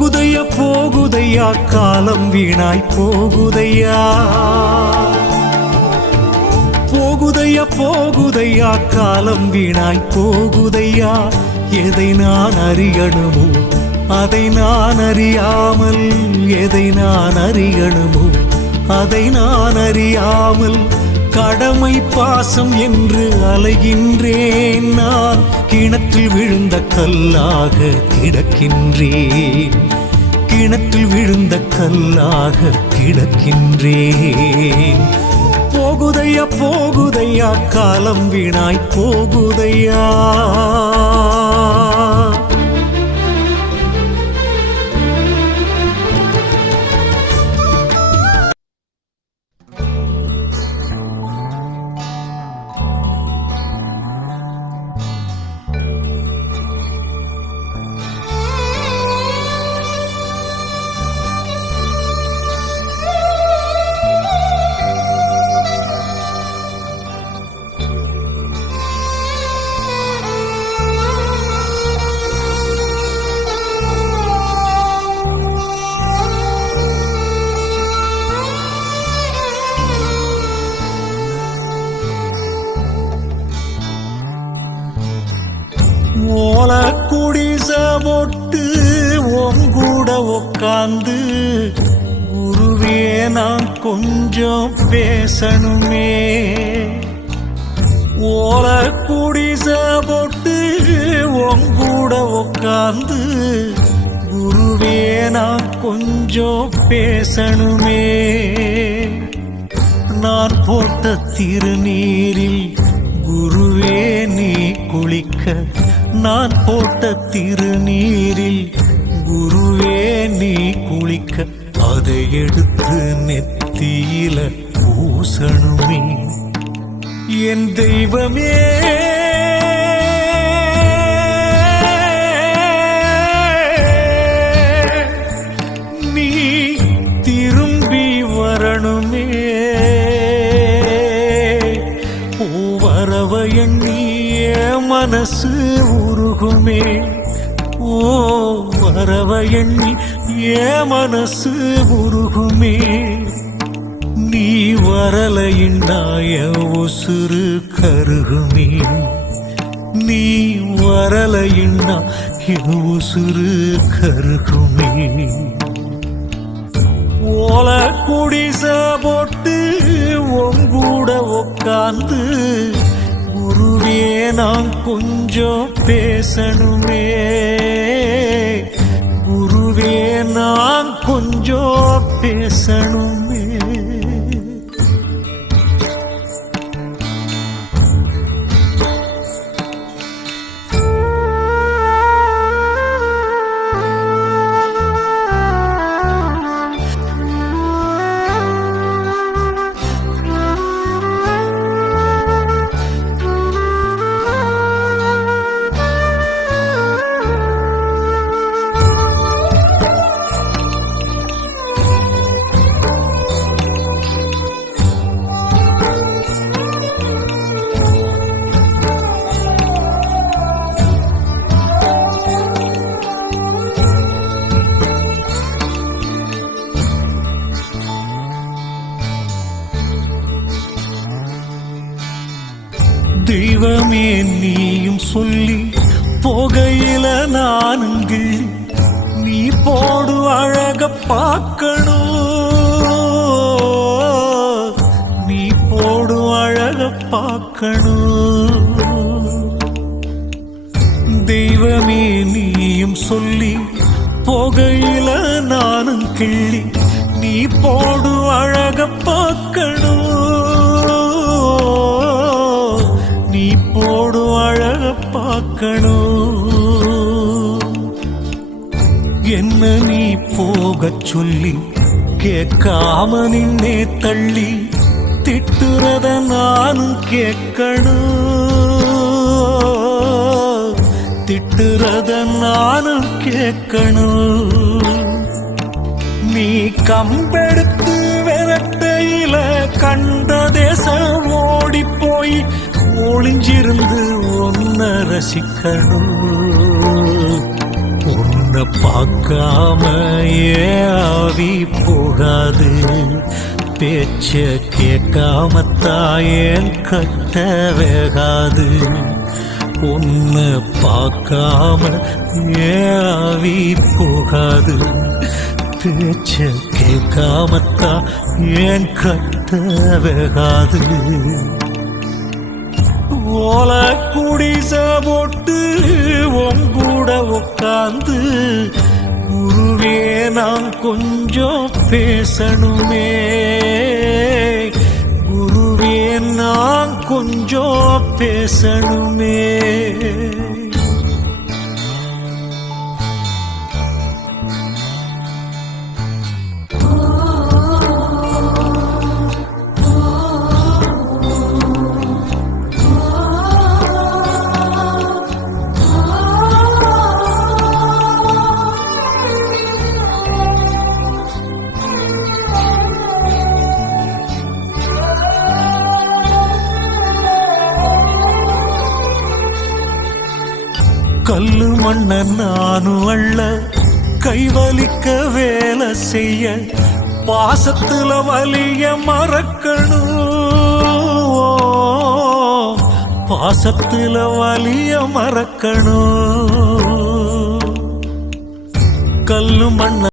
போகுதையா போகுதையா காலம் வீணாய் போகுதையா, போகுதையா போகுதையா காலம் வீணாய் போகுதையா. எதை நான் அறியணுமோ அதை நான் அறியாமல், எதை நான் அறியணுமோ அதை நான் அறியாமல் கடமை பாசம் என்று அலைகின்றேன். நான் கிணற்றில் விழுந்த கல்லாக கிடக்கின்றேன், கிணற்றில் விழுந்த கல்லாக கிடக்கின்றேன். போகுதையா போகுதையா காலம் வீணாய் போகுதையா. ஓல குடிச போட்டு உங்கூட உக்காந்து குருவே நான் கொஞ்சம் பேசணுமே. ஓல குடிச போட்டு உங்கூட உக்காந்து குருவே நான் கொஞ்சம் பேசணுமே. நான் போட்ட திருநீரில் குருவே நீ குளிக்க, நான் போட்ட திருநீரில் குருவே நீ குளிக்க, அதை எடுத்து நெத்தியில பூசணுமே. என் தெய்வமே நீ திரும்பி வரணுமே. வரவ எண்ணிய மனசு உருகுமே, ஓ வரவ எண்ணி ஏ மனசு உருகுமே. நீ வரலையின்னாய உசுறு கருகுமே, நீ வரலையின்னா உசுறு கருகுமே. ஓல குடிச போட்டு உங்கூட உக்காந்து குருவே நான் கொஞ்சம் பேசணுமே. குருவே நான் கொஞ்சம் பேசணுமே. தெய்வமே நீயும் சொல்லி போகையில நானுங்கு நீ போடு அழக பார்க்கணும், நீ போடு அழக பார்க்கணும். தெய்வமே நீயும் சொல்லி போகையில நானும் கிள்ளி நீ போடு அழக பார்க்கணும், நீ போடு அழக பார்க்கணும். என்ன நீ போகச் சொல்லி கேட்காம நின்னே தள்ளி திட்டுறத நானும் கேட்கணும், திட்டுறத நானும் கேட்கணும். நீ கம்பெடுத்து விரட்டையில கண்ட தேசம் ஓடி போய் ஒளிஞ்சிருந்து உன்னை ரசிக்கணும், உன்னை உன்னை பார்க்காம ஏன் ஆவி போகாது, பேச்ச கேட்காமத்தான் ஏன் கட்ட வேகாது. உன்னை பார்க்காம ஏன் ஆவி போகாது, பேச்ச கேட்காமத்தான் ஏன் கட்ட வேகாது. ஓல குடிச போட்டு உங்கூட உட்காந்து குருவே நான் கொஞ்சம் பேசணுமே, குருவே நான் கொஞ்சம் பேசணுமே. கல்லு மண்ண நானும் அள்ள, கைவலிக்க வேலை செய்ய, பாசத்துல வலிய மறக்கணும், பாசத்துல வலிய மறக்கணும். கல்லு மண்ண